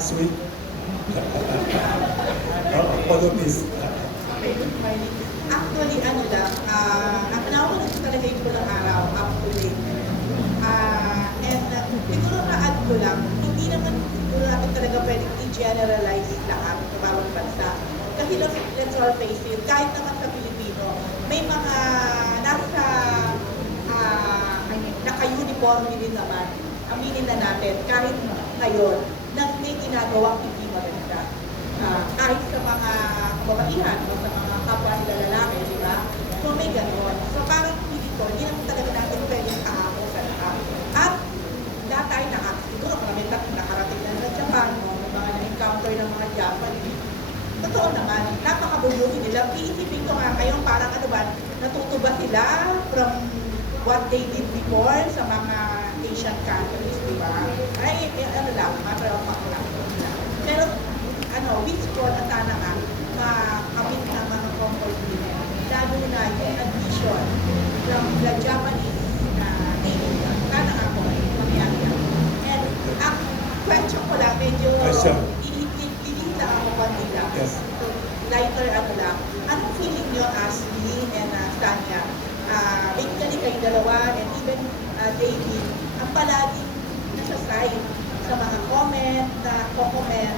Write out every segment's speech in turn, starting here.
last week. Follow this. Actually, ano lang, ang naunod ko talaga yung pulang araw, up to date. Siguro na-add ko lang, hindi naman siguro natin talaga pwedeng i-generalize lahat sa bawat bansa. Kasi let's all face it, kahit naman sa Pilipino, may mga nasa naka-uniforme din naman, aminin na natin, kahit ngayon, na may ginagawang hindi maganda. Kahit sa mga kababaihan o sa mga kapwa nila lalaki, di ba? So may gano'n. So parang dito, hindi naman talaga natin pwedeng kaako sa lahat. At lahat tayo siguro kami nakarating na sa Japan, may mga na-encounter ng mga Japanese. Totoo naman, napakabulungan nila. Iisipin ko nga kayo, parang ano ba, natuto ba sila from what they did before sa mga Asian countries, di ba? Ay, ano lang, matter of fact lang. Pero, wish ko na sana nga, makamit ng mga comfort nila. Lalo na yung admission from the Japanese na Navy. Sana nga po, mangyari. And, ang question ko lang, medyo ilit lang ako kanila. Yes. So, lighter lang. Anong feeling nyo as Lynn and Tanya? Basically kayo dalawa and even David, ang palaging nasa side sa mga comment, na comment,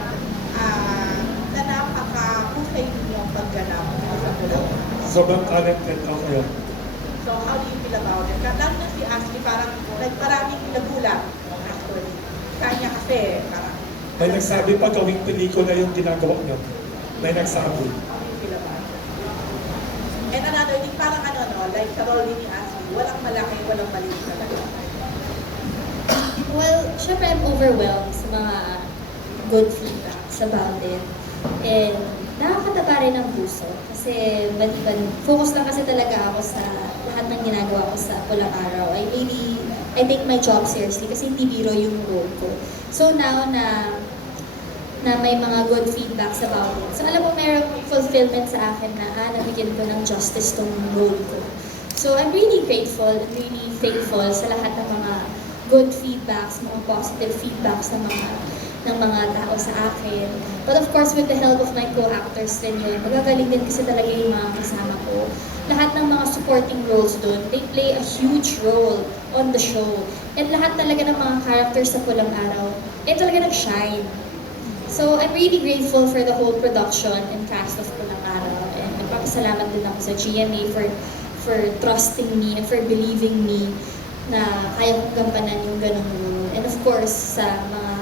na napaka-husay ninyong pagganap sa pulang. Sobrang talented ako kayo. So, how do you feel about it? Lalo na si Ashley, parang maraming nagulat, actually. Kanya kasi, parang... May nagsabi pa gawing pelikula yung ginagawa niyo. May nagsabi. How do you feel about it? And another thing, parang like sa role ni Ashley, walang malaki, walang maliit talaga. Well, syempre I'm overwhelmed sa mga good feedbacks about it. And nakakataba rin ang puso. Kasi focus lang kasi talaga ako sa lahat ng ginagawa ko sa Pulang Araw. I take my job seriously kasi hindi biro yung role ko. So now na may mga good feedbacks about it. So alam mo, mayroong fulfillment sa akin na nabigyan ko ng justice tong role ko. So I'm really grateful and really thankful sa lahat ng mga good feedbacks, mga positive feedbacks ng mga tao sa akin. But of course, with the help of my co-actors din yun, magagaling din kasi talaga yung mga kasama ko. Lahat ng mga supporting roles doon, they play a huge role on the show. And lahat talaga ng mga characters sa Pulang Araw, talaga nag-shine. So I'm really grateful for the whole production and cast of Pulang Araw. And nagpapasalamat din ako sa GMA for trusting me and for believing me na kaya kong gampanan yung ganung role. And of course, sa mga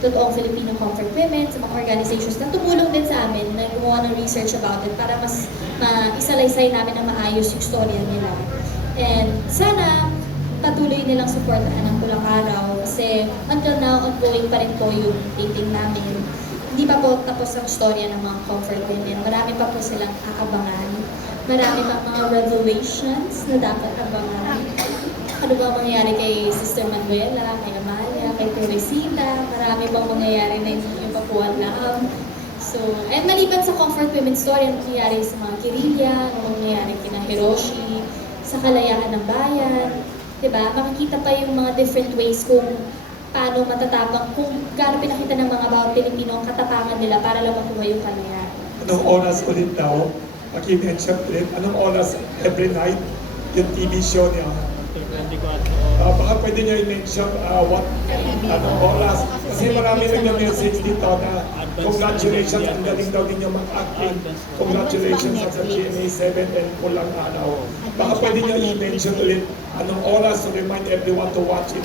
totoong Filipino comfort women, sa mga organizations na tumulong din sa amin na gumawa ng research about it para mas maisalaysay namin na maayos yung storya nila. And sana patuloy nilang supportahan ang Pulang Araw kasi until now, ongoing pa rin po yung dating namin. Hindi pa po tapos ang storya ng mga comfort women. Marami pa po silang aabangan. Marami pa mga revelations na dapat abangan. Ano ba mangyayari kay Sister Manuela, kay Amalia, kay Teresita, marami bang mangyayari na hindi yung papuan lang. So, and maliban sa comfort women story, ano nangyayari sa mga Kirilla, ano nangyayari kina Hiroshi, sa kalayaan ng bayan, diba? Makikita pa yung mga different ways kung paano matatapang, kung gaano pinakita ng mga bawat Pilipino ang katapangan nila para lang makuha yung kalayaan. Anong oras ulit daw? Paki-mention ulit. Anong oras every night yung TV show niya? Baka pwede niyo i-mention anong oras. Kasi marami rin yung message dito na congratulations, ang galing daw ninyo mag-acting. Congratulations sa GMA 7 and Pulang Araw. Baka pwede niyo i-mention ulit anong oras to remind everyone to watch it.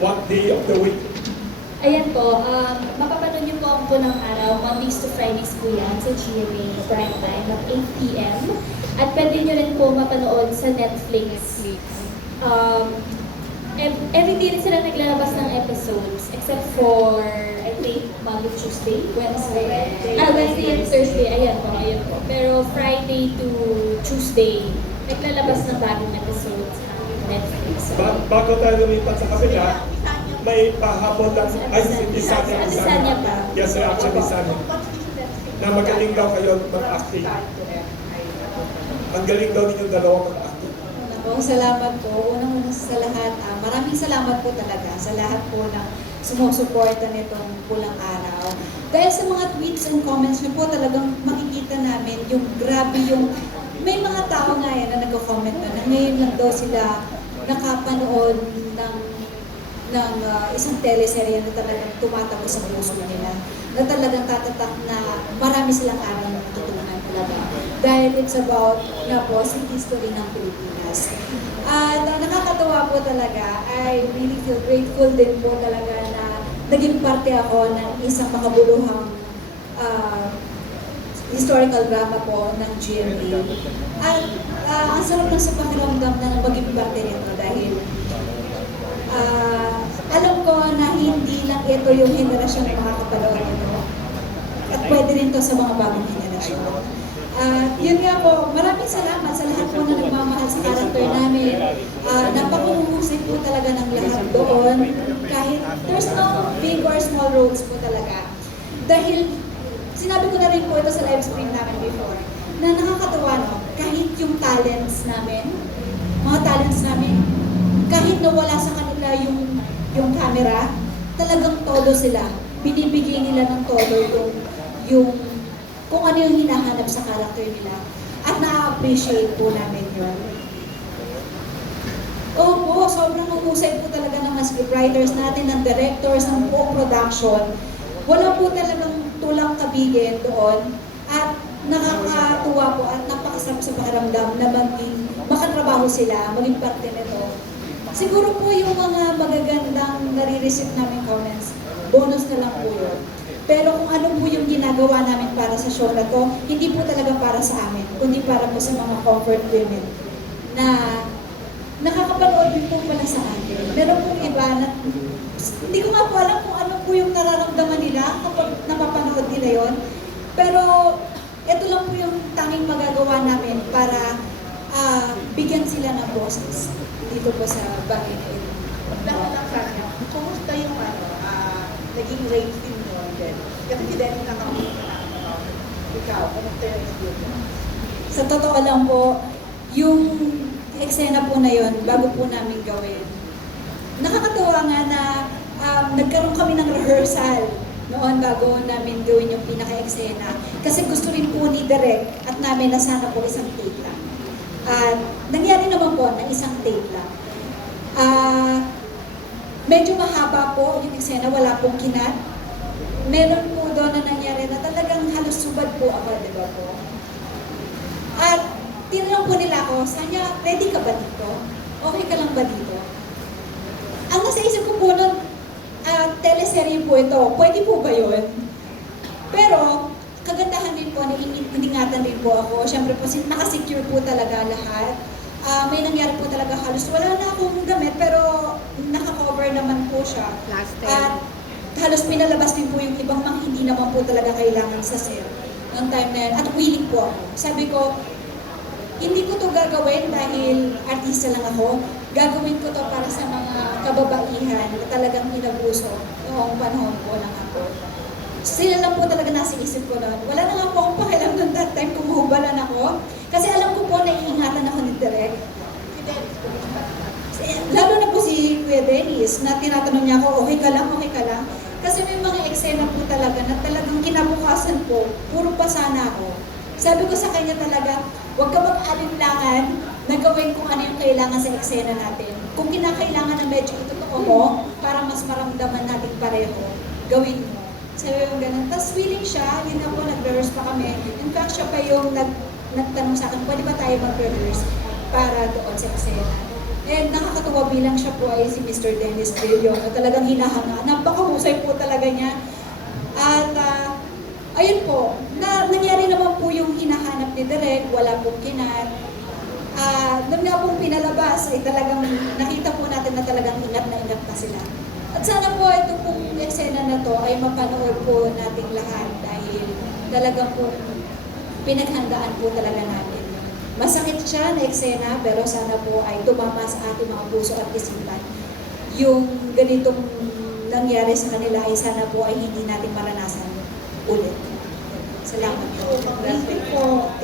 What day of the week? Ayan po, mapapanood niyo po ang Pulang Araw, Mondays to Fridays po yan sa GMA prime time at 8 p.m. At pwede niyo rin po mapanood sa Netflix. Every day rin sila naglalabas ng episodes except for, I think, Monday, Tuesday, Wednesday. Wednesday and Thursday, ayan po. Pero Friday to Tuesday, naglalabas ng bagong episodes sa Netflix. So, Bago tayo lumipat sa kabila, may pahabol lang, ay, isa niya pa. Yes, actually, isa niya. Na magaling daw kayo mag-acting. Ang galing daw ninyong dalawa mag-acting. Salamat po. Unang-una sa lahat, maraming salamat po talaga sa lahat po ng sumusuporta nitong Pulang Araw. Dahil sa mga tweets and comments niyo po, talagang makikita namin yung grabe yung, may mga tao nga yan na nagko-comment na ngayon lang daw sila nakapanood ng isang teleserye na talagang tumatabo sa puso nila, na talagang tatatak na marami silang aral na matutunan talaga. Dahil it's about na po si history ng Pilipinas. At nakakatawa po talaga, I really feel grateful din po talaga na naging parte ako ng isang makabuluhang historical drama po ng GMA. At ang sarap lang sa pakiramdam na maging parte nito dahil alam ko na hindi lang ito yung henerasyon na makakapanood nito. At pwede rin to sa mga bagong henerasyon. Yun nga po, maraming salamat sa lahat po na nagmamahal sa character namin. Napakahuhusay po talaga ng lahat doon. Kahit there's no big or small roles po talaga. Dahil, sinabi ko na rin po ito sa live stream namin before, na nakakatawa no, kahit yung talents namin, mga talents namin, kahit nawala sa kanila yung camera, talagang todo sila. Binibigay nila ng todo yung kung ano yung hinahanap sa character nila. At na-appreciate po namin yun. Opo, sobrang uhusay po talaga ng mga scriptwriters natin, ng directors, ng buong production. Wala po talagang tulang kabigin doon. At nakakatuwa po at napakasarap sa pakiramdam na makatrabaho sila, maging parte nito. Siguro po yung mga magagandang nare-receive namin comments, bonus na lang po yun. Pero kung ano po yung ginagawa namin para sa show na to, hindi po talaga para sa amin, kundi para po sa mga comfort women na nakakapanood din po pala sa akin. Meron pong iba na, hindi ko nga po alam kung ano po yung nararamdaman nila kapag napapanood nila yon. Pero ito lang po yung tanging magagawa namin para bigyan sila ng boses dito po sa bagay na ito. Dahil lang sa akin, kumusta yung naging rating mo din? Kasi si Dennis nakakita na ikaw, kumusta yung experience? Sa totoo lang po, yung eksena po na yon bago po namin gawin. Nakakatuwa nga na nagkaroon kami ng rehearsal noon bago namin gawin yung pinaka-eksena. Kasi gusto rin po ni Direk at namin na sana po isang take lang. At nangyari naman po na isang take lang. Medyo mahaba po yung eksena, wala pong kinat. Meron po doon na nangyari na talagang halos subad po ako, di ba po? At tinanong po nila ako, Sanya, ready ka ba dito? Okay ka lang ba dito? Ang nasa isip ko po nun, teleserye po ito, pwede po ba yun? Pero, kagandahan din po, iningatan din po ako. Siyempre po, nakasecure po talaga lahat. May nangyari po talaga halos wala na akong gamit pero naka-cover naman po siya. At halos pinalabas din po yung ibang mga hindi naman po talaga kailangan sa set noong time na yan. At willing po ako. Sabi ko, hindi ko to gagawin dahil artista lang ako. Gagawin ko to para sa mga kababaihan na talagang inabuso noong panahon ko lang ako. Sila lang po talaga nasa isip ko noon. Wala na nga po akong pakialam noon that time kung mahubalan ako. Kasi alam ko po na iingatan ako ni Direk. Si Dennis, kumusta? Lalo na po si Kuya Dennis na tinatanong niya ako, okay ka lang, okay ka lang. Kasi may mga eksena po talaga na talagang kinabukasan po, puro pasana ako. Sabi ko sa kanya talaga, huwag ka mag-alinlangan na gawin kung ano yung kailangan sa eksena natin. Kung kinakailangan na medyo itotoo mo, para mas maramdaman natin pareho, gawin mo. Sabi ko ganun. Tapos willing siya, yun na po, nag-rehearse pa kami. In fact, siya pa yung nagtanong sa akin, pwede ba tayo mag-rehearse para doon sa eksena? And nakakatuwa bilang siya po ay si Mr. Dennis Brillo, na talagang hinahanga. Napakahusay po talaga niya. At ayun po, nangyari naman po yung hinahanap ni Direk, wala pong kinat. Nung nga pong pinalabas, ay talagang nakita po natin na talagang ingat na sila. At sana po ito pong eksena na to ay mapanood po nating lahat dahil talagang po pinaghandaan po talaga natin. Masakit siya na eksena pero sana po ay tumama sa ating mga puso at isipan. Yung ganitong nangyari sa kanila ay sana po ay hindi natin maranasan ulit. Salamat po. Thank you po.